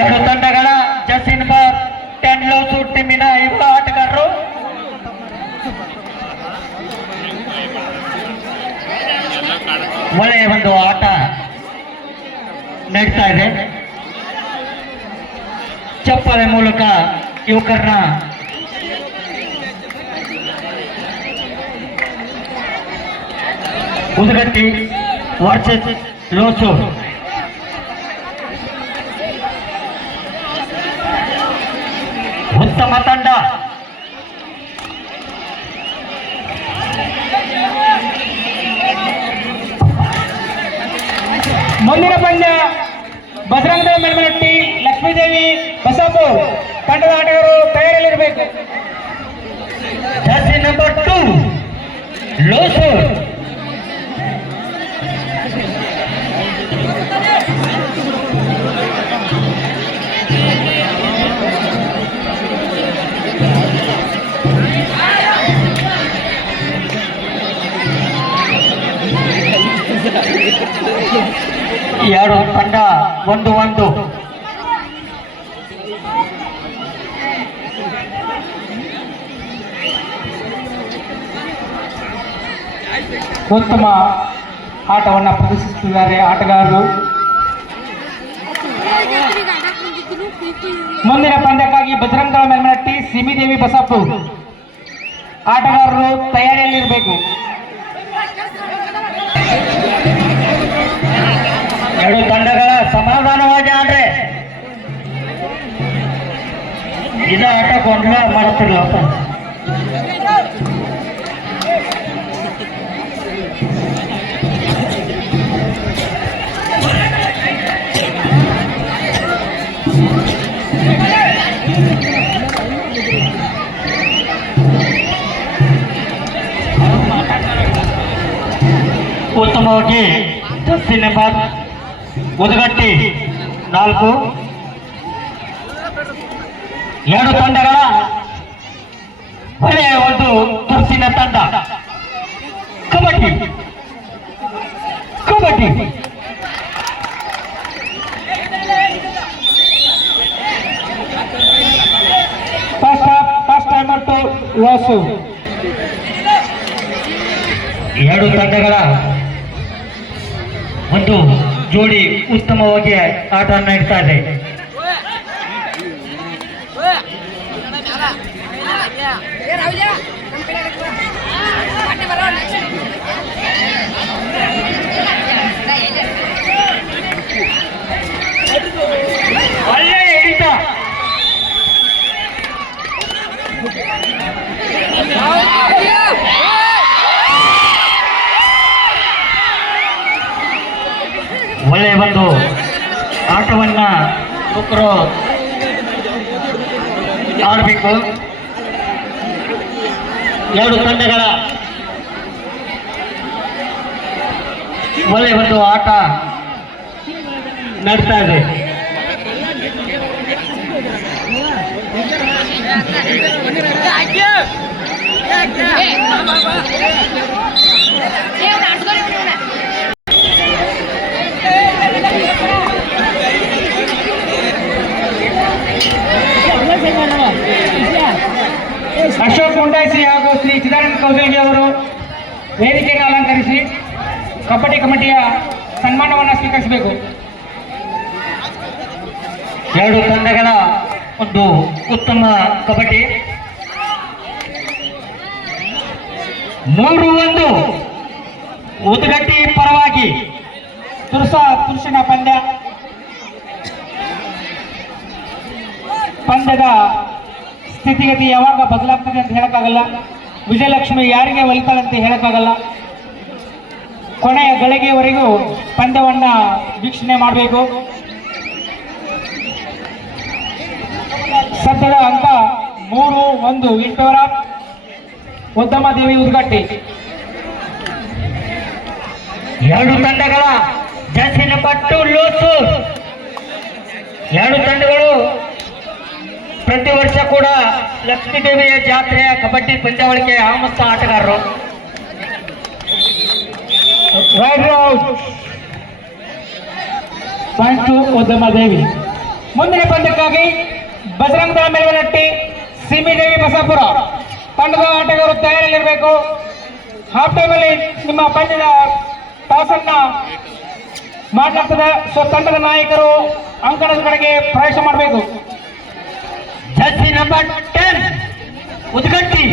ಎರಡು ತಂಡಗಳ ಜಸ್ಸಿನ ಬಾರ್ 10 ಲೋಸು ಟೀಮಿನ ಇಬ್ಬರು ಆಟಗಾರರು ಒಳ್ಳೆಯ ಒಂದು ಆಟ ನಡೀತಾ ಇದೆ. ಚಪ್ಪಾಳೆ ಮೂಲಕ ಯುವಕರನ್ನ ಉದಗಟ್ಟಿ ವರ್ಸಸ್ ಲೋಸು. ಉತ್ತಮ ತಂಡ. ಮುಂದಿನ ಪಂದ್ಯ ಬಜರಂಗದೇವಿ ಮೆಲ್ಮನಟ್ಟಿ ಲಕ್ಷ್ಮೀದೇವಿ ಬಸಾಪುರ್ ತಂಡದ ಆಟಗಾರರು ತಯಾರಿಯಲ್ಲಿರಬೇಕು. Jersey number 2 Losu. ಎರಡು ತಂಡ 1-1. ಉತ್ತಮ ಆಟವನ್ನು ಪ್ರದರ್ಶಿಸುತ್ತಿದ್ದಾರೆ ಆಟಗಾರರು. ಮುಂದಿನ ಪಂದ್ಯಕ್ಕಾಗಿ ಬಜರಂಗದಳ ಮೆಲ್ಮನಟ್ಟಿ ಸಿಮಿದೇವಿ ಬಸಾಪುರ್ ಆಟಗಾರರು ತಯಾರಿಯಲ್ಲಿರಬೇಕು. ಎರಡು ತಂಡಗಳ ಸಮಾಧಾನವಾಗಿ ಆಡ್ರೆ ಇದ ಆಟ ಗೊಂದಲ ಮಾಡುತ್ತಿರ್ಲಪ್ಪ. ಉತ್ತಮವಾಗಿ ಜರ್ಸಿ ನಂಬರ್ ಉದಗಟ್ಟಿ 4. ಎರಡು ತಂಡಗಳ ಒಳ್ಳೆಯ ಒಂದು ತುರ್ಸಿನ ತಂಡ. Kabaddi kabaddi. First timer to loss. ಎರಡು ತಂಡಗಳ ಒಂದು ಜೋಡಿ ಉತ್ತಮವಾಗಿ ಆಟ ನಡೆಸ್ತಾ ಇದೆ. ಒಳ್ಳೆಯ ಹಿಡಿತ. ಒಳ್ಳೆಯ ಒಂದು ಆಟವನ್ನ ಯುವಕರು ಆಡಬೇಕು. ಎರಡು ತಂಡಗಳ ಒಳ್ಳೆಯ ಒಂದು ಆಟ ನಡೆಸ್ತಾ ಇದೆ. ಅಶೋಕ್ ಮುಂಡಾಯಿಸಿ ಹಾಗೂ ಶ್ರೀ ಚಿದಾನಂದ ಕೌಸಲ್ಗಿ ಅವರು ವೇದಿಕೆಯನ್ನು ಅಲಂಕರಿಸಿ ಕಬಡ್ಡಿ ಕಮಿಟಿಯ ಸನ್ಮಾನವನ್ನು ಸ್ವೀಕರಿಸಬೇಕು. ಎರಡು ತಂಡಗಳ ಒಂದು ಉತ್ತಮ ಕಬಡ್ಡಿ. 3-1 ಉದಗಟ್ಟಿ ಪರವಾಗಿ. ತುರುಸಿನ ಪಂದ್ಯದ ಸ್ಥಿತಿಗತಿ ಯಾವಾಗ ಬದಲಾಗ್ತದೆ ಅಂತ ಹೇಳಕ್ಕಾಗಲ್ಲ. ವಿಜಯಲಕ್ಷ್ಮಿ ಯಾರಿಗೆ ಒಲಿತಾಳೆ ಅಂತ ಹೇಳಕ್ಕಾಗಲ್ಲ. ಕೊನೆಯ ಗಳಿಗೆಯವರೆಗೂ ಪಂದ್ಯವನ್ನ ವೀಕ್ಷಣೆ ಮಾಡಬೇಕು. ಸದ್ಯದ ಅಂಕ 3-1 in favour of Udyamadevi Udagatti. ಎರಡು ತಂಡಗಳ ಜರ್ಸಿ ನಂಬರ್ 2 ಲೋಸು. ಎರಡು ತಂಡಗಳು ಪ್ರತಿ ವರ್ಷ ಕೂಡ ಲಕ್ಷ್ಮೀದೇವಿಯ ಜಾತ್ರೆಯ ಕಬಡ್ಡಿ ಪಂದ್ಯಾವಳಿಗೆ ಆಮಸ್ತ ಆಟಗಾರರು. ರೈಟ್ ಔಟ್ ಪಾಯಿಂಟ್ ಟು ಉದ್ದಮದೇವಿ. ಮುಂದಿನ ಪಂದ್ಯಕ್ಕಾಗಿ ಬಜರಂಗ ದಳ ಮೆಲುವನಟ್ಟಿ ಸಿಮಿದೇವಿ ಬಸಾಪುರ ತಂಡದ ಆಟಗಾರರು ತಯಾರಿಯಲ್ಲಿರಬೇಕು. ಹಾಫ್ ಟೈಮ್ ಅಲ್ಲಿ ನಿಮ್ಮ ಪಂದ್ಯದ ಟಾಸನ್ನ ಮಾಡಲಾಗ್ತದೆ. ಸೊ ತಂಡದ ನಾಯಕರು ಅಂಕಣದ ಕಡೆಗೆ ಪ್ರವೇಶ ಮಾಡಬೇಕು. ಜರ್ಸಿ ನಂಬರ್ 10 ಉದ್ಗಟ್ಟಿ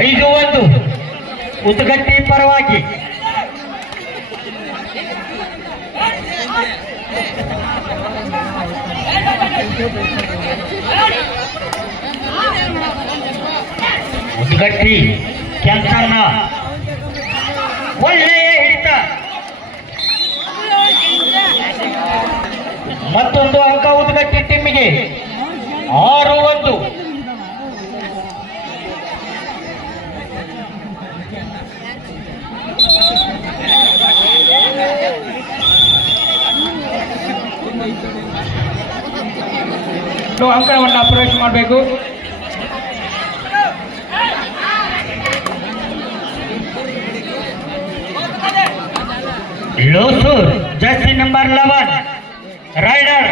ಐದು ಒಂದು ಉದ್ಗಟ್ಟಿ ಪರವಾಗಿ. ಉದ್ಗಟ್ಟಿ ಕೆಂಚಣ್ಣ ಒಳ್ಳೆಯ ಹಿಡಿತ, ಮತ್ತೊಂದು ಅಂಕ ಉದ್ಗಟ್ಟಿ ಟೀಮಿಗೆ. 6-1. ಅಂಕಣವನ್ನ ಪ್ರವೇಶ ಮಾಡಬೇಕು. ಲೋಸೂರ್ ಜರ್ಸಿ ನಂಬರ್ 11 ರೈಡರ್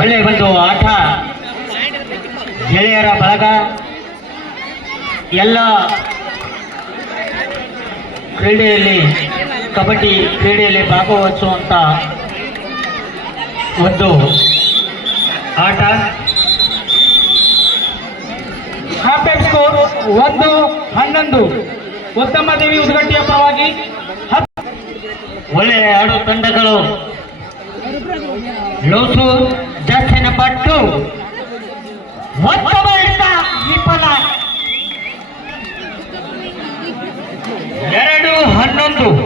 ಒಳ್ಳೆ ಒಂದು ಆಟ. ಗೆಳೆಯರ ಬಳಗ ಎಲ್ಲ ಕ್ರೀಡೆಯಲ್ಲಿ ಕಬಡ್ಡಿ ಕ್ರೀಡೆಯಲ್ಲಿ ಭಾಗವಹಿಸುವಂತ ಒಂದು ಆಟ. Half time score 1-11. ಉತ್ತಮ ದೇವಿ ಉದ್ಗಟ್ಟಿಯ ಪರವಾಗಿ. ಒಳ್ಳೆಯ ಎರಡು ತಂಡಗಳು. ಲೋಸೂರ್ ಜರ್ಸಿ ನಂಬರ್ 2 ಉತ್ತಮ ಹಿಡಿತ, ವಿಫಲ. 2-11.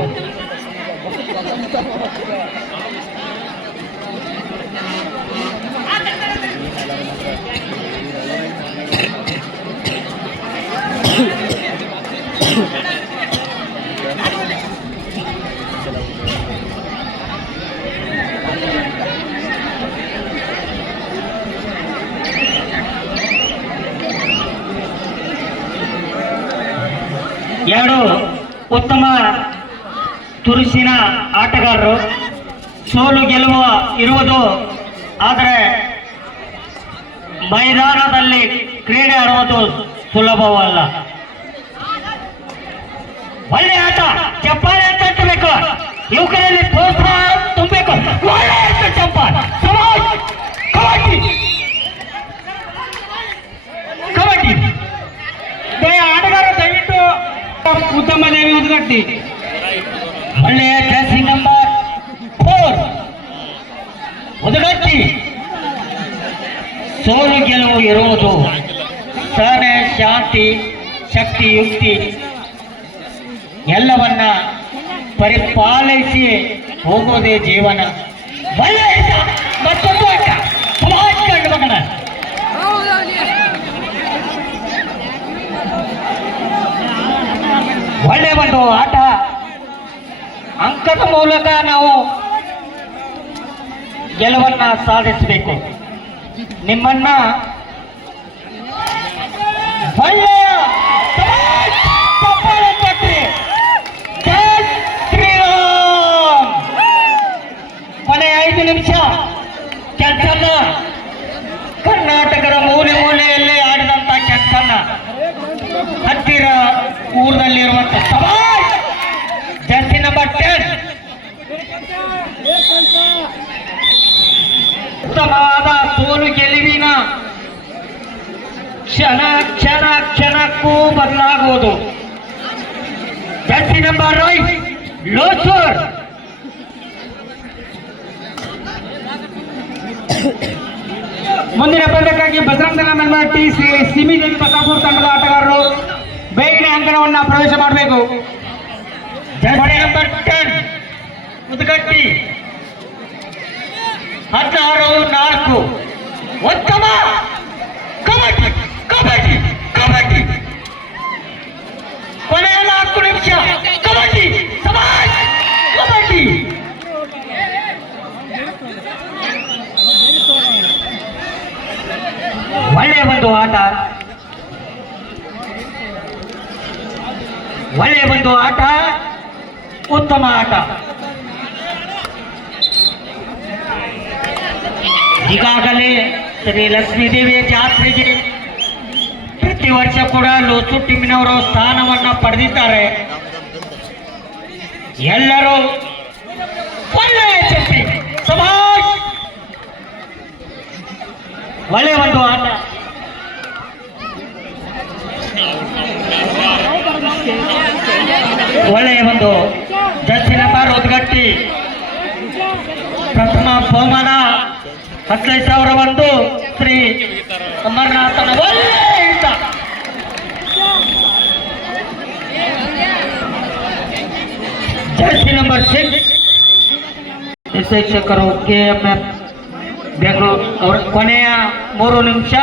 ಎರಡು ಉತ್ತಮ ತುರುಸಿನ ಆಟಗಾರರು. ಸೋಲು ಗೆಲುವು ಇರುವುದು, ಆದರೆ ಮೈದಾನದಲ್ಲಿ ಕ್ರೀಡೆ ಆಡುವುದು ಸುಲಭವಲ್ಲ. ಒಳ್ಳೆ ಆಟ, ಚಪ್ಪಾಳೆ ತಟ್ಟಬೇಕು, ಯುವಕರಲ್ಲಿ ಪ್ರೋತ್ಸಾಹ ತುಂಬಬೇಕು. ಒಳ್ಳೆ ಚಪ್ಪಾಳೆ. ಕಬಡ್ಡಿ ಕಬಡ್ಡಿ ಆಟಗಾರ ದಯವಿಟ್ಟು ಉತ್ತಮ ದೇವಿ ಉದ್ಗಟ್ಟಿ. ಒಳ್ಳೆಯ ಜರ್ಸಿ ನಂಬರ್ 4 ಉದ್ಗಟ್ಟಿ. ಸೋಲು ಗೆಲುವು ಇರುವುದು, ಸಹನೆ, ಶಾಂತಿ, ಶಕ್ತಿ, ಯುಕ್ತಿ ಎಲ್ಲವನ್ನ ಪರಿಪಾಲಿಸಿ ಹೋಗೋದೇ ಜೀವನ. ಒಳ್ಳೆಯ ಮತ್ತೊಂದು ಆಟ, ಸುಭಾಷ್ ಕಂಡು ಮಗನ. ಒಳ್ಳೆ ಒಂದು ಆಟ. ಅಂಕದ ಮೂಲಕ ನಾವು ಗೆಲುವನ್ನ ಸಾಧಿಸಬೇಕು. ನಿಮ್ಮನ್ನ ಒಳ್ಳೆಯ ಚಪ್ಪಾಳೆ ತಟ್ಟಿ. ಜೈ ಶ್ರೀರಾಮ್. ಕೊನೆ 5 ನಿಮಿಷ. ಕೆಂಚಣ್ಣ ಕರ್ನಾಟಕದ ಮೂಲೆ ಮೂಲೆಯಲ್ಲಿ ಆಡಿದಂತ ಕೆಂಚಣ್ಣ ಹತ್ತಿರ ಊರಿನಲ್ಲಿರುವಂತ ಸಭಾಷ್ ಜರ್ಸಿ ನಂಬರ್ 10 ಉತ್ತಮವಾದ ಸೋಲು ಗೆಲುವಿನ ಕ್ಷಣಕ್ಕೂ ಬದಲಾಗುವುದು. Jersey number 5 ಲೋಸೂರ್. ಮುಂದಿನ ಪಂದ್ಯಕ್ಕಾಗಿ ಬಜರಂಗ ದಳ ಮೆಲುವನಟ್ಟಿ ಸಿಮಿದೇವಿ ಬಸಾಪುರ ತಂಡದ ಆಟಗಾರರು ಬೇಗನೆ ಅಂಕಣವನ್ನ ಪ್ರವೇಶ ಮಾಡಬೇಕು. Jersey number 10 Udgatti 16-4. ಉತ್ತಮ ಕಬಡ್ಡಿ ಕಬಡ್ಡಿ ಕಬಡ್ಡಿ. ಕೊನೆಯ 4 ನಿಮಿಷ. ಕಬಡ್ಡಿ ಒಂದು ಆಟ, ಒಳ್ಳೆಯ ಒಂದು ಆಟ, ಉತ್ತಮ ಆಟ. ಈಗಾಗಲೇ ಶ್ರೀ ಲಕ್ಷ್ಮೀದೇವಿಯ ಜಾತ್ರೆಗೆ ಪ್ರತಿ ವರ್ಷ ಕೂಡ ಲೋಸು ಟೀಮಿನವರು ಸ್ಥಾನವನ್ನ ಪಡೆದಿದ್ದಾರೆ. ಎಲ್ಲರೂ ಒಳ್ಳೆಯ ಚಪ್ಪಿ, ಸಭಾಷ್, ಒಳ್ಳೆಯ ಒಂದು ಆಟ. ಒಳ್ಳೆಯ ಒಂದು ಜರ್ಸಿ ನಂಬರ್ ಉದ್ಗಟ್ಟಿ ಪ್ರಥಮ ಬಹುಮಾನ 15,000 ಶ್ರೀ ಅಮರನಾಥನ ಒಳ್ಳೆಯ ಹಿತ. ಜರ್ಸಿ ನಂಬರ್ 6 ನಿರ್ದೇಶಕರು KMF ಬೆಂಗಳೂರು ಅವರ ಕೊನೆಯ 3 ನಿಮಿಷ.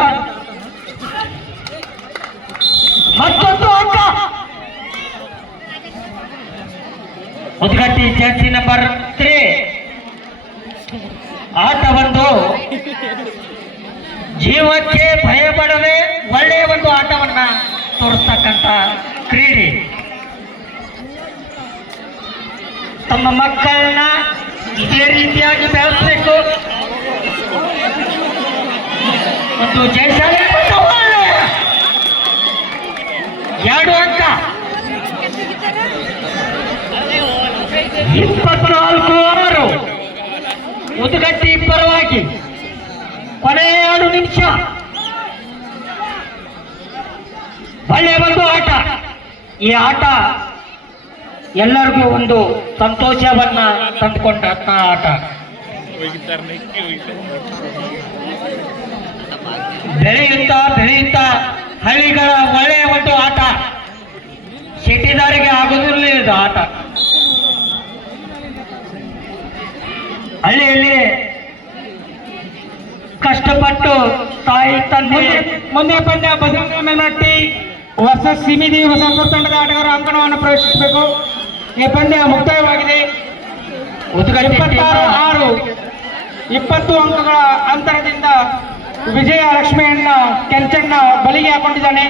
ಮತ್ತೊಂದು ಅಂಕ ಉದ್ಗಟ್ಟಿ ಜರ್ಸಿ ನಂಬರ್ 3. ಆಟವೊಂದು ಜೀವಕ್ಕೆ ಭಯ ಪಡದೆ ಒಳ್ಳೆಯ ಒಂದು ಆಟವನ್ನ ತೋರಿಸ್ತಕ್ಕಂಥ ಕ್ರೀಡೆ. ತಮ್ಮ ಮಕ್ಕಳನ್ನ ಇದೇ ರೀತಿಯಾಗಿ ಬೆಳೆಸಬೇಕು. ಒಂದು ಜಯಶಾಲಿ 2 ಅಂಕ. 24-6 ಉದ್ಗಟ್ಟಿ ಪರವಾಗಿ. ಕೊನೆಯ 2 ನಿಮಿಷ. ಒಳ್ಳೆಯ ಒಂದು ಆಟ. ಈ ಆಟ ಎಲ್ಲರಿಗೂ ಒಂದು ಸಂತೋಷವನ್ನ ತಂದುಕೊಂಡಂತ ಆಟ. ಬೆಳೆಯುತ್ತಾ ಬೆಳೆಯುತ್ತಾ ಹಳ್ಳಿಗಳ ಒಳ್ಳೆಯ ಒಂದು ಆಟ. ಸಿಟಿದಾರಿಗೆ ಆಗುವುದಿಲ್ಲ ಇದು ಆಟ. ಹಳ್ಳಿಯಲ್ಲಿ ಕಷ್ಟಪಟ್ಟು ತಾಯಿ ತಂದೆ. ಮುಂದೆ ಪಂದ್ಯ ಬಸರಂಗ ಮೇಲ್ಮಟ್ಟಿ ವರ್ಸಸ್ ಸಿಮಿದೇವಿ ಬಸವಪುರ ತಂಡದ ಆಟಗಾರರು ಅಂಕಣವನ್ನು ಪ್ರವೇಶಿಸಬೇಕು. ಈ ಪಂದ್ಯ ಮುಕ್ತಾಯವಾಗಿದೆ. 26-6 20 ಅಂಕಗಳ ಅಂತರದಿಂದ ವಿಜಯ ಲಕ್ಷ್ಮಿಯನ್ನ ಕೆಂಚಣ್ಣ ಬಲಿಗೆ ಹಾಕೊಂಡಿದ್ದಾನೆ.